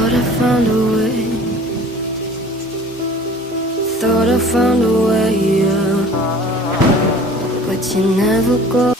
Thought I found a way. Thought I found a way, yeah. But you never go.